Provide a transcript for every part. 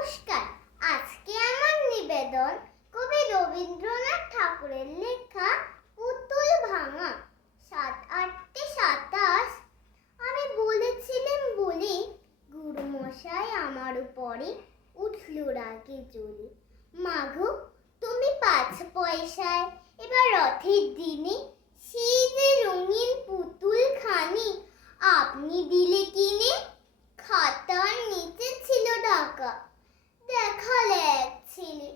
নমস্কার। আজকে আমার নিবেদন কবি রবীন্দ্রনাথ ঠাকুরের লেখা পুতুল ভাঙা, সাত আটটি সাতাশ। আমি বলেছিলাম বলে, গুরুমশাই আমার উপরে উঠল রাগে জ্বলে। মাঘো তুমি পাঁচ পয়সায় এবার রথের দিনে ছেলে।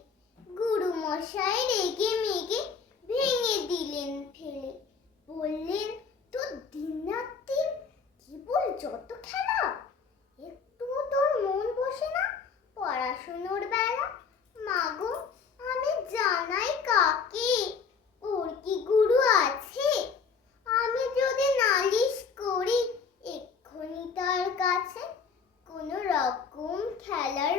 গুরু মশাই রেগে মেগে ভেঙে দিলেন ফেলে। বললেন তো দিন রাত্রি কেবল যত খেলা, একটু তোর মন বসে না পড়াশুনোর বেলা। মাগো, আমি জানাই কাকে? ওর কি গুরু আছে? আমি যদি নালিশ করি, এক্ষুনি তার কাছে কোনো রকম খেলার